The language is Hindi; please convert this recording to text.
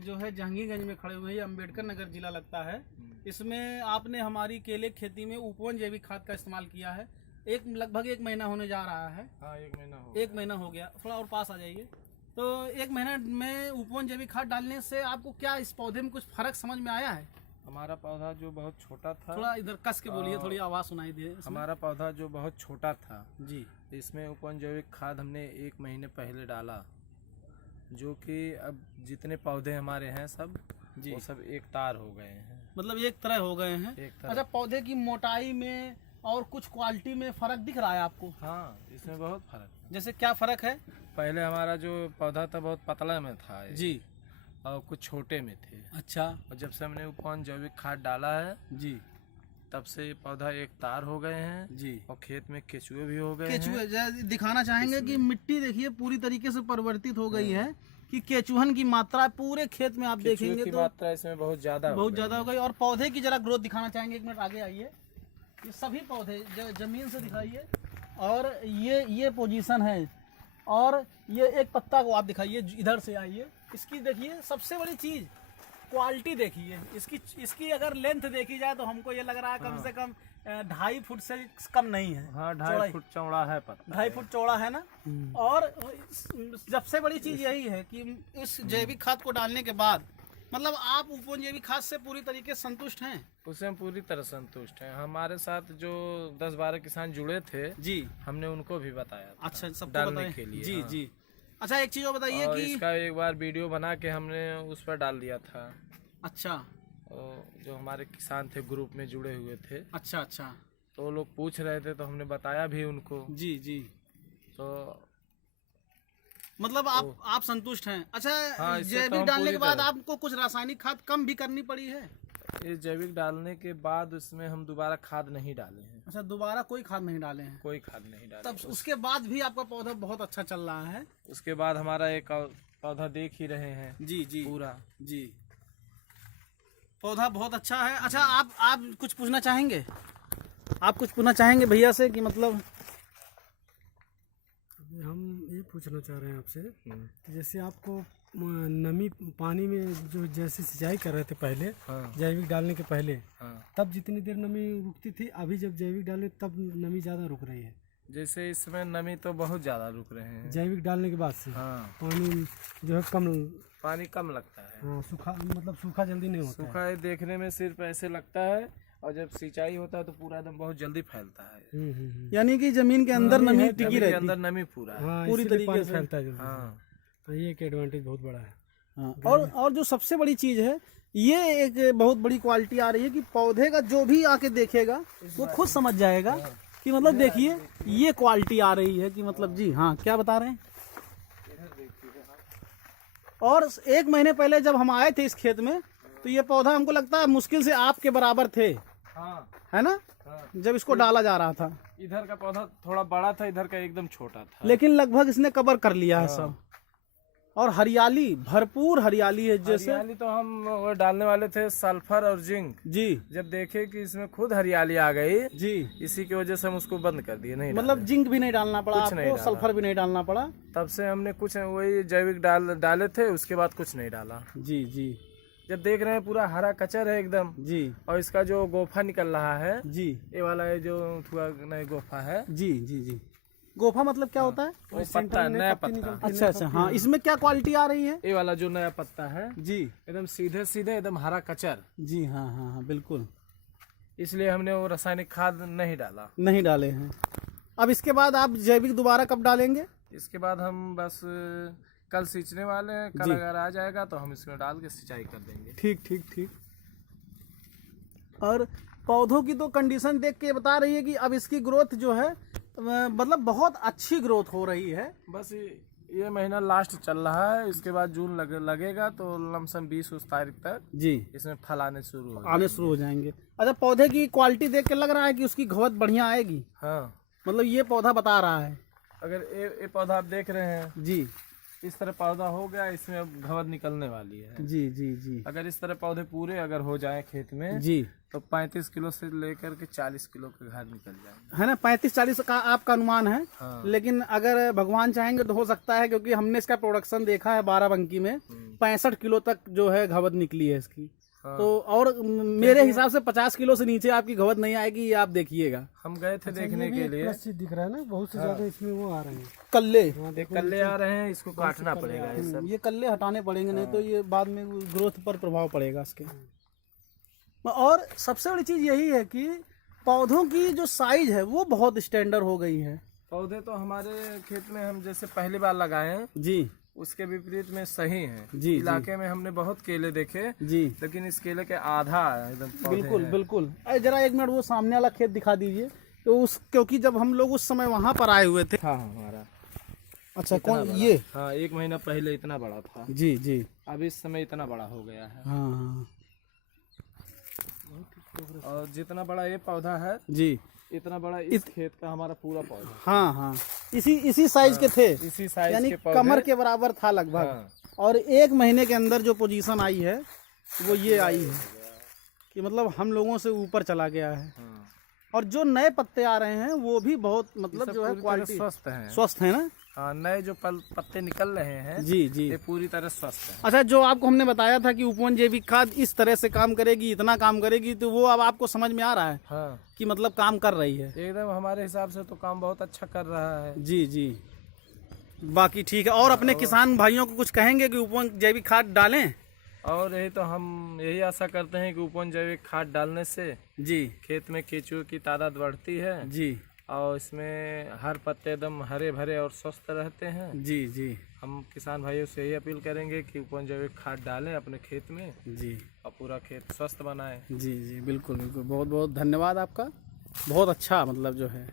जो है जहांगीरगंज में खड़े हुए हैं, अम्बेडकर नगर जिला लगता है। इसमें आपने हमारी केले की खेती में उपवन जैविक खाद का इस्तेमाल किया है। लगभग 1 महीना होने जा रहा है। हाँ, 1 महीना हो गया। थोड़ा और पास आ जाइए। तो 1 महीना में उपवन जैविक खाद डालने से आपको क्या इस पौधे में कुछ फर्क समझ में आया है? हमारा पौधा जो बहुत छोटा था, थोड़ा इधर कस के बोलिए, थोड़ी आवाज सुनाई दे। हमारा पौधा जो बहुत छोटा था जी, इसमें उपवन जैविक खाद हमने 1 महीने पहले डाला, जो कि अब जितने पौधे हमारे हैं सब जी वो सब एक तार हो गए हैं। मतलब एक तरह हो गए हैं। अच्छा, पौधे की मोटाई में और कुछ क्वालिटी में फर्क दिख रहा है आपको? हाँ, इसमें बहुत फर्क है। जैसे क्या फर्क है? पहले हमारा जो पौधा था बहुत पतला में था जी, और कुछ छोटे में थे। अच्छा। और जब से हमने उपवन जैविक खाद डाला है जी, तब से ये पौधा एक तार हो गए हैं जी, और खेत में केचुए भी हो गए। केचुए दिखाना चाहेंगे कि मिट्टी देखिए पूरी तरीके से परिवर्तित हो गई है, कि केचुहन की मात्रा पूरे खेत में आप देखेंगे तो मात्रा इसमें बहुत ज्यादा हो गई। और पौधे की जरा ग्रोथ दिखाना चाहेंगे, 1 मिनट आगे आइए। ये सभी पौधे जमीन से दिखाइए, और ये पोजीशन है, और ये एक पत्ता को आप दिखाइए, इधर से आइए। इसकी देखिए सबसे बड़ी चीज क्वालिटी देखिए इसकी अगर लेंथ देखी जाए तो हमको ये लग रहा है कम से कम 2.5 फुट से कम नहीं है। हाँ, 2.5 फुट चौड़ा है, 2.5 फुट चौड़ा है ना। और सबसे बड़ी चीज यही है कि इस जैविक खाद को डालने के बाद मतलब आप उपवन जैविक खाद से पूरी तरीके से संतुष्ट हैं? उससे हम पूरी तरह संतुष्ट हैं। हमारे साथ जो 10-12 किसान जुड़े थे जी, हमने उनको भी बताया। अच्छा, सबको डालने के लिए। जी जी। अच्छा, एक चीज और बताइए कि इसका एक बार वीडियो बना के हमने उस पर डाल दिया था। अच्छा। जो हमारे किसान थे ग्रुप में जुड़े हुए थे। अच्छा अच्छा। तो वो लोग पूछ रहे थे तो हमने बताया भी उनको। जी जी। तो मतलब आप संतुष्ट हैं? अच्छा, हाँ, जैविक डालने के बाद आपको कुछ रासायनिक खाद कम भी करनी पड़ी है? इस जैविक डालने के बाद उसमें हम दोबारा खाद नहीं डाले हैं। अच्छा, दोबारा कोई खाद नहीं डाले हैं? कोई खाद नहीं डाले। तब उसके बाद भी आपका पौधा बहुत अच्छा चल रहा है? उसके बाद हमारा एक पौधा देख ही रहे हैं। जी जी, पूरा जी, पौधा बहुत अच्छा है। अच्छा, आप कुछ पूछना चाहेंगे? आप कुछ पूछना चाहेंगे भैया से कि मतलब? हम ये पूछना चाह रहे हैं आपसे, जैसे आपको नमी पानी में जो जैसे सिंचाई कर रहे थे पहले, हाँ, जैविक डालने के पहले, हाँ, तब जितनी देर नमी रुकती थी, अभी जब जैविक डाले तब नमी ज्यादा रुक रही है? जैसे इसमें नमी तो बहुत ज्यादा रुक रहे हैं जैविक डालने के बाद से। हाँ, पानी जो है पानी कम लगता है। हाँ, सूखा जल्दी नहीं होता। सूखा है, देखने में सिर्फ ऐसे लगता है, और जब सिंचाई होता है तो पूरा एकदम बहुत जल्दी फैलता है। यानी कि जमीन के अंदर नमी टिकी रहती है, अंदर नमी पूरा पूरी तरीके से फैलता है। हाँ, ये एक एडवांटेज बहुत बड़ा है। हाँ, और जो सबसे बड़ी चीज है, ये एक बहुत बड़ी क्वालिटी आ रही है कि पौधे का जो भी आके देखेगा वो खुद समझ जाएगा कि मतलब देखिए ये क्वालिटी आ रही है कि मतलब जी हाँ, क्या बता रहे हैं? और 1 महीने पहले जब हम आए थे इस खेत में तो ये पौधा हमको लगता है मुश्किल से आपके बराबर थे। हाँ, है ना? हाँ, जब इसको डाला जा रहा था। इधर का पौधा थोड़ा बड़ा था, इधर का एकदम छोटा था, लेकिन लगभग इसने कवर कर लिया है सब। और हरियाली, भरपूर हरियाली है। जैसे हरियाली तो हम वो डालने वाले थे सल्फर और जिंक जी, जब देखे कि इसमें खुद हरियाली आ गई जी, इसी की वजह से हम उसको बंद कर दिए। नहीं, मतलब जिंक भी नहीं डालना पड़ा आपको, सल्फर भी नहीं डालना पड़ा। तब से हमने कुछ वही जैविक डाले थे, उसके बाद कुछ नहीं डाला। जी जी। जब देख रहे हैं पूरा हरा कचर है एकदम जी, और इसका जो गोफा निकल रहा है जी, ये वाला है जो नया गोफा है जी जी जी। गोफा मतलब क्या होता है? वो पत्ता, नया पत्ता। अच्छा अच्छा। हाँ, इसमें क्या क्वालिटी आ रही है? ये वाला जो नया पत्ता है जी, एकदम सीधे एकदम हरा कचर जी। हाँ हाँ हाँ, बिल्कुल। इसलिए हमने वो रासायनिक खाद नहीं डाले हैं। अब इसके बाद आप जैविक दोबारा कब डालेंगे? इसके बाद हम बस कल सींचने वाले हैं, कल अगर आ जाएगा तो हम इसमें डाल के सिंचाई कर देंगे। ठीक ठीक ठीक। और पौधों की तो कंडीशन देख के बता रही है कि अब इसकी ग्रोथ जो है मतलब बहुत अच्छी ग्रोथ हो रही है। बस ये महीना लास्ट चल रहा है, इसके बाद जून लगेगा तो लमसम 20 तारीख तक जी इसमें फल आने शुरू हो जाएंगे। अच्छा, पौधे की क्वालिटी देख के लग रहा है कि उसकी ग्रोथ बढ़िया आएगी। हाँ, मतलब ये पौधा बता रहा है। अगर ये पौधा आप देख रहे हैं जी, इस तरह पौधा हो गया, इसमें अब घवर निकलने वाली है। जी जी जी। अगर इस तरह पौधे पूरे अगर हो जाए खेत में जी तो 35 किलो से लेकर के 40 किलो के घर निकल जाएंगे, है ना। 35-40 का आपका अनुमान है। हाँ। लेकिन अगर भगवान चाहेंगे तो हो सकता है, क्योंकि हमने इसका प्रोडक्शन देखा है बाराबंकी में 65 किलो तक जो है घवद निकली है इसकी। हाँ। तो और मेरे हिसाब से 50 किलो से नीचे आपकी घवद नहीं आएगी, ये आप देखिए। हम गए थे देखने के लिए। चीज दिख रहा है ना, बहुत से ज्यादा इसमें वो आ रहे हैं कल्ले, एक कल्ले आ रहे हैं, इसको काटना पड़ेगा ये सब। ये कल्ले हटाने पड़ेंगे, नहीं तो ये बाद में ग्रोथ पर प्रभाव पड़ेगा इसके। और सबसे बड़ी चीज यही है कि पौधों की जो साइज है वो बहुत स्टैंडर्ड हो गई है। पौधे तो हमारे खेत में हम जैसे पहली बार लगाए हैं जी, उसके विपरीत में सही है। जी, इलाके में हमने बहुत केले देखे जी, लेकिन इस केले के आधा एकदम पौधे बिल्कुल हैं। बिल्कुल। अरे जरा एक मिनट वो सामने वाला खेत दिखा दीजिए। तो क्योंकि जब हम लोग उस समय वहाँ पर आए हुए थे। हाँ हमारा। अच्छा, कौन बड़ा। ये? हाँ, 1 महीना पहले इतना बड़ा था। जी जी। अब इस समय इतना बड़ा हो गया है। हाँ और जितना बड़ा ये पौधा है जी, इतना बड़ा इस खेत का हमारा पूरा पौधा। हाँ हाँ, इसी साइज के थे, इसी साइज यानी के पौधे। कमर के बराबर था लगभग। हाँ। और 1 महीने के अंदर जो पोजीशन आई है वो ये आई है कि मतलब हम लोगों से ऊपर चला गया है। हाँ। और जो नए पत्ते आ रहे हैं वो भी बहुत मतलब सब जो है पूरी तरह क्वालिटी स्वस्थ है ना। हाँ, नए जो पत्ते निकल रहे हैं जी जी। ये पूरी तरह स्वस्थ है। अच्छा, जो आपको हमने बताया था कि उपवन जैविक खाद इस तरह से काम करेगी, इतना काम करेगी, तो वो अब आपको समझ में आ रहा है हाँ, कि मतलब काम कर रही है एकदम हमारे हिसाब से तो काम बहुत अच्छा कर रहा है। जी जी। बाकी ठीक है। और अपने किसान भाइयों को कुछ कहेंगे कि उपवन जैविक खाद डालें? और यही तो हम यही आशा करते हैं कि उपवन जैविक खाद डालने से जी खेत में केंचुए की तादाद बढ़ती है जी और इसमें हर पत्ते एकदम हरे भरे और स्वस्थ रहते हैं। जी जी हम किसान भाइयों से यही अपील करेंगे कि उपवन जैविक खाद डालें अपने खेत में जी और पूरा खेत स्वस्थ बनाएं। जी जी, बिल्कुल बिल्कुल। बहुत बहुत धन्यवाद आपका। बहुत अच्छा मतलब जो है